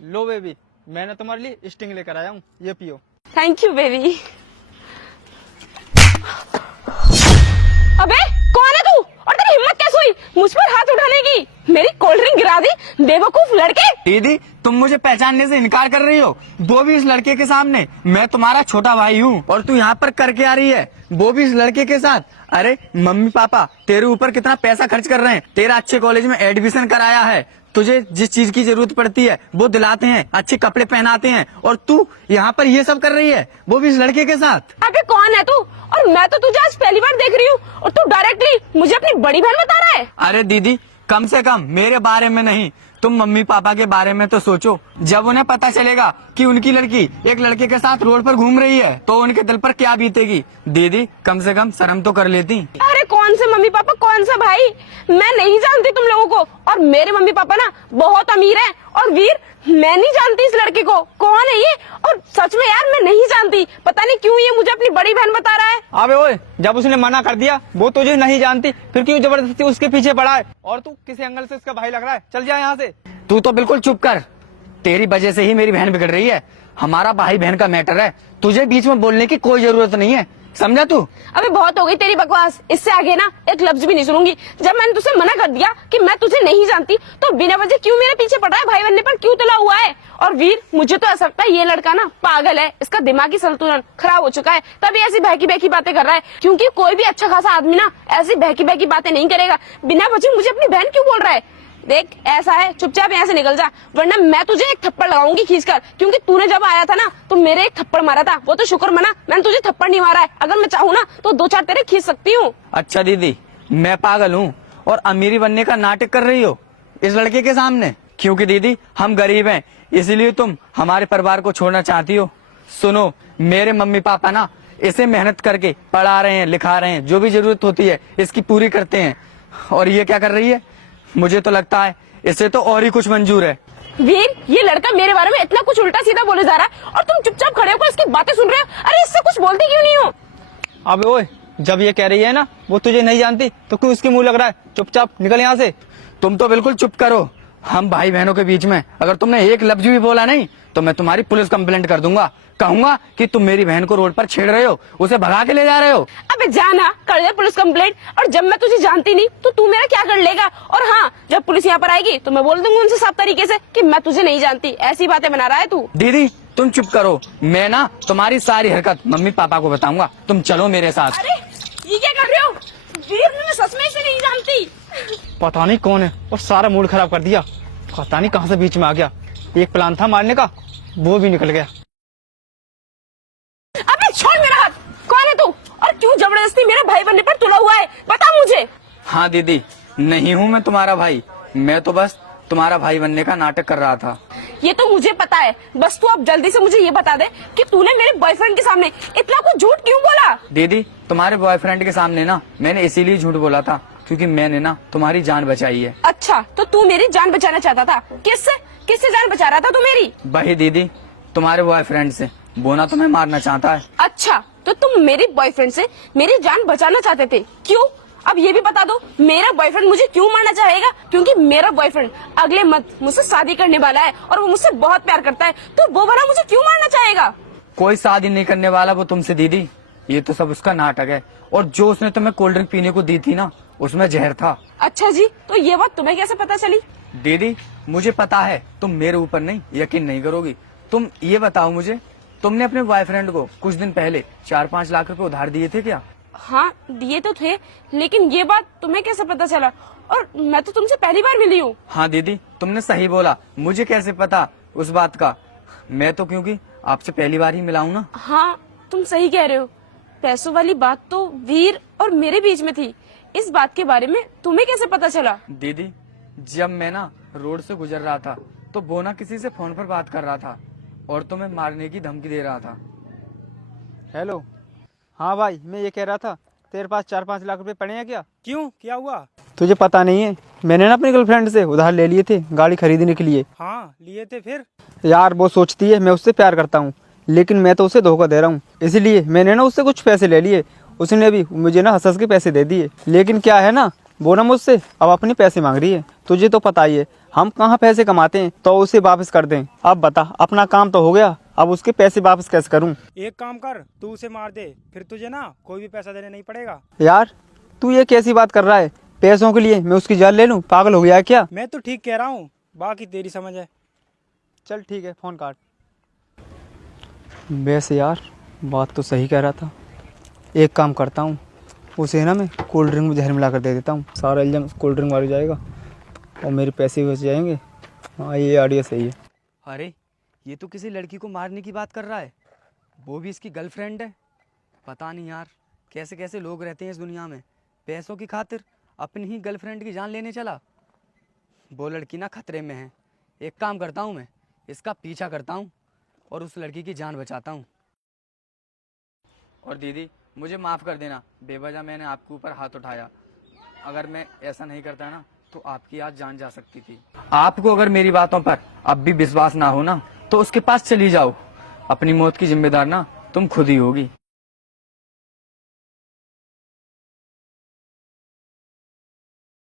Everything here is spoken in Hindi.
लो बेबी, मैंने तुम्हारे लिए स्टिंग लेकर आया हूँ, ये पियो। Thank you baby. अबे कौन है तू और तेरी हिम्मत कैसे हुई मुझ पर हाथ उठाने की? मेरी कोल्ड ड्रिंक गिरा दी, बेवकूफ लड़के। दीदी तुम मुझे पहचानने से इनकार कर रही हो, वो भी इस लड़के के सामने। मैं तुम्हारा छोटा भाई हूँ और तू यहाँ पर करके आ रही है, वो भी इस लड़के के साथ। अरे मम्मी पापा तेरे ऊपर कितना पैसा खर्च कर रहे हैं, तेरा अच्छे कॉलेज में एडमिशन कराया है, तुझे जिस चीज की जरूरत पड़ती है वो दिलाते हैं, अच्छे कपड़े पहनाते हैं, और तू यहाँ पर ये सब कर रही है, वो भी इस लड़के के साथ। अबे कौन है तू? और मैं तो तुझे आज पहली बार देख रही हूँ और तू डायरेक्टली मुझे अपनी बड़ी बहन बता रहा है। अरे दीदी कम से कम मेरे बारे में नहीं, तुम मम्मी पापा के बारे में तो सोचो। जब उन्हें पता चलेगा कि उनकी लड़की एक लड़के के साथ रोड पर घूम रही है तो उनके दिल पर क्या बीतेगी। दीदी कम से कम शर्म तो कर लेती। अरे कौन से मम्मी पापा, कौन सा भाई? मैं नहीं जानती तुम लोगों को, और मेरे मम्मी पापा ना बहुत अमीर हैं। और वीर, मैं नहीं जानती इस लड़के को, कौन है ये? और सच में यार मैं नहीं जानती, पता नहीं क्यों ये मुझे अपनी बड़ी बहन बता रहा है। अबे ओए, जब उसने मना कर दिया वो तुझे नहीं जानती, फिर क्यों जबरदस्ती उसके पीछे पड़ा है? और तू किसी एंगल से उसका भाई लग रहा है, चल जा यहाँ से। तू तो बिल्कुल चुप कर, तेरी वजह से ही मेरी बहन बिगड़ रही है। हमारा भाई बहन का मैटर है, तुझे बीच में बोलने की कोई जरूरत नहीं है, समझा तू? अबे बहुत हो गई तेरी बकवास, इससे आगे ना एक लफ्ज भी नहीं सुनूंगी। जब मैंने तुझसे मना कर दिया कि मैं तुझे नहीं जानती, तो बिना वजह क्यों मेरे पीछे पड़ा है? भाई बनने पर क्यों तुला हुआ है? और वीर, मुझे तो ऐसा लगता है ये लड़का ना पागल है, इसका दिमागी संतुलन खराब हो चुका है, तभी ऐसी बहकी बहकी बातें कर रहा है। क्योंकि कोई भी अच्छा खासा आदमी ना ऐसी बहकी बहकी बातें नहीं करेगा। बिना वजह मुझे अपनी बहन क्यों बोल रहा है? देख ऐसा है, चुपचाप यहाँ से निकल जा, वरना मैं तुझे एक थप्पड़ लगाऊंगी खींचकर। क्योंकि तूने जब आया था ना तो मेरे एक थप्पड़ मारा था, वो तो शुक्र मना मैंने तुझे थप्पड़ नहीं मारा है। अगर मैं चाहूँ ना तो दो चार तेरे खींच सकती हूँ। अच्छा दीदी, मैं पागल हूँ और अमीरी बनने का नाटक कर रही हो इस लड़के के सामने? क्योंकि दीदी हम गरीब हैं, इसलिए तुम हमारे परिवार को छोड़ना चाहती हो। सुनो, मेरे मम्मी पापा ना इसे मेहनत करके पढ़ा रहे हैं, लिखा रहे हैं, जो भी जरूरत होती है इसकी पूरी करते हैं। और ये क्या कर रही है? मुझे तो लगता है इसे तो और ही कुछ मंजूर है। वीर, ये लड़का मेरे बारे में इतना कुछ उल्टा सीधा बोले जा रहा है और तुम चुपचाप खड़े होकर इसकी बातें सुन रहे हो। अरे इससे कुछ बोलते क्यों नहीं हो? अबे ओए, जब ये कह रही है ना वो तुझे नहीं जानती, तो क्यों उसके मुंह लग रहा है? चुपचाप निकल यहाँ से। तुम तो बिल्कुल चुप करो, हम भाई बहनों के बीच में अगर तुमने एक लफ्ज भी बोला नहीं तो मैं तुम्हारी पुलिस कंप्लेंट कर दूंगा। कहूंगा कि तुम मेरी बहन को रोड पर छेड़ रहे हो, उसे भगा के ले जा रहे हो। अबे जाना, कर दे पुलिस कंप्लेंट। और जब मैं तुझे जानती नहीं तो तू मेरा क्या कर लेगा? और हाँ, जब पुलिस यहाँ पर आएगी तो मैं बोल दूंगी उनसे साफ तरीके से कि मैं तुझे नहीं जानती। ऐसी बातें बना रहा है तू। दीदी तुम चुप करो, मैं ना तुम्हारी सारी हरकत मम्मी पापा को बताऊंगा, तुम चलो मेरे साथ। अरे ये क्या कर रहे हो? वीर, मैं सच में इसे नहीं जानती। पता नहीं कौन है और सारा मूड खराब कर दिया। पता नहीं कहाँ से बीच में आ गया। एक प्लान था मारने का, वो भी निकल गया। अबे छोड़ मेरा हाथ, कौन है तू और क्यों जबरदस्ती मेरे भाई बनने पर तुला हुआ है? बता मुझे। हाँ दीदी, नहीं हूँ मैं तुम्हारा भाई, मैं तो बस तुम्हारा भाई बनने का नाटक कर रहा था। ये तो मुझे पता है, बस तू अब जल्दी से मुझे ये बता दे कि तूने मेरे बॉयफ्रेंड के सामने इतना कुछ झूठ क्यों बोला? दीदी तुम्हारे बॉयफ्रेंड के सामने ना मैंने इसीलिए झूठ बोला था क्योंकि मैंने ना तुम्हारी जान बचाई है। अच्छा, तो तू मेरी जान बचाना चाहता था? किससे किससे जान बचा रहा था तू मेरी? भाई दीदी तुम्हारे बॉयफ्रेंड से, वो ना तुम्हें मारना चाहता है। अच्छा, तो तुम मेरे बॉयफ्रेंड से मेरी जान बचाना चाहते थे, क्यों? अब ये भी बता दो, मेरा बॉयफ्रेंड मुझे क्यों मारना चाहेगा? क्योंकि मेरा बॉयफ्रेंड अगले मंथ मुझसे शादी करने वाला है और वो मुझसे बहुत प्यार करता है, तो वो भला मुझे क्यों मारना चाहेगा? कोई शादी नहीं करने वाला वो तुमसे दीदी, ये तो सब उसका नाटक है। और जो उसने तुम्हें कोल्ड ड्रिंक पीने को दी थी ना, उसमें जहर था। अच्छा जी, तो ये बात तुम्हें कैसे पता चली? दीदी मुझे पता है तुम मेरे ऊपर नहीं यकीन नहीं करोगी। तुम ये बताओ मुझे, तुमने अपने बॉयफ्रेंड को कुछ दिन पहले 4-5 लाख रुपए उधार दिए थे क्या? हाँ दिए तो थे, लेकिन ये बात तुम्हें कैसे पता चला? और मैं तो तुमसे पहली बार मिली हूँ। हाँ दीदी तुमने सही बोला, मुझे कैसे पता उस बात का? मैं तो क्योंकि आपसे पहली बार ही मिला हूँ ना। हाँ तुम सही कह रहे हो, पैसों वाली बात तो वीर और मेरे बीच में थी। इस बात के बारे में तुम्हें कैसे पता चला? दीदी जब मैं ना रोड से गुजर रहा था तो वो ना किसी से फोन पर बात कर रहा था और तुम्हें मारने की धमकी दे रहा था। हेलो, हाँ भाई, मैं ये कह रहा था तेरे पास 4-5 लाख रुपए पड़े हैं क्या? क्यों, क्या हुआ? तुझे पता नहीं है, मैंने ना अपनी गर्लफ्रेंड से उधार ले लिए थे गाड़ी खरीदने के लिए। हाँ लिए थे, फिर? यार वो सोचती है मैं उससे प्यार करता हूँ, लेकिन मैं तो उसे धोखा दे रहा हूँ, इसलिए मैंने ना उससे कुछ पैसे ले लिए। उसने भी मुझे ना हंस हंस के पैसे दे दिए, लेकिन क्या है ना, वो ना मुझसे अब अपने पैसे मांग रही है। तुझे तो पता ही है हम कहाँ पैसे कमाते हैं तो उसे वापस कर दें। अब बता, अपना काम तो हो गया, अब उसके पैसे वापस कैसे करूं? एक काम कर, तू उसे मार दे, फिर तुझे ना कोई भी पैसा देने नहीं पड़ेगा। यार तू ये कैसी बात कर रहा है? पैसों के लिए मैं उसकी जान ले लूं? पागल हो गया है क्या? मैं तो ठीक कह रहा हूँ, बाकी तेरी समझ है। चल ठीक है, फोन काट। वैसे यार बात तो सही कह रहा था। एक काम करता हूँ, उसे ना मैं कोल्ड ड्रिंक में जहर मिला कर दे देता हूँ, सारा इल्जाम कोल्ड ड्रिंक वाले जाएगा और मेरे पैसे भी बच जाएंगे। हाँ ये आइडिया सही है। अरे ये तो किसी लड़की को मारने की बात कर रहा है, वो भी इसकी गर्लफ्रेंड है। पता नहीं यार कैसे कैसे लोग रहते हैं इस दुनिया में, पैसों की खातिर अपनी ही गर्लफ्रेंड की जान लेने चला। वो लड़की ना खतरे में है। एक काम करता हूँ, मैं इसका पीछा करता हूँ और उस लड़की की जान बचाता हूँ। और दीदी मुझे माफ़ कर देना, बेवजह मैंने आपके ऊपर हाथ उठाया। अगर मैं ऐसा नहीं करता ना तो आपकी आज जान जा सकती थी। आपको अगर मेरी बातों पर अब भी विश्वास ना हो ना तो उसके पास चली जाओ। अपनी मौत की जिम्मेदार ना तुम खुद ही होगी।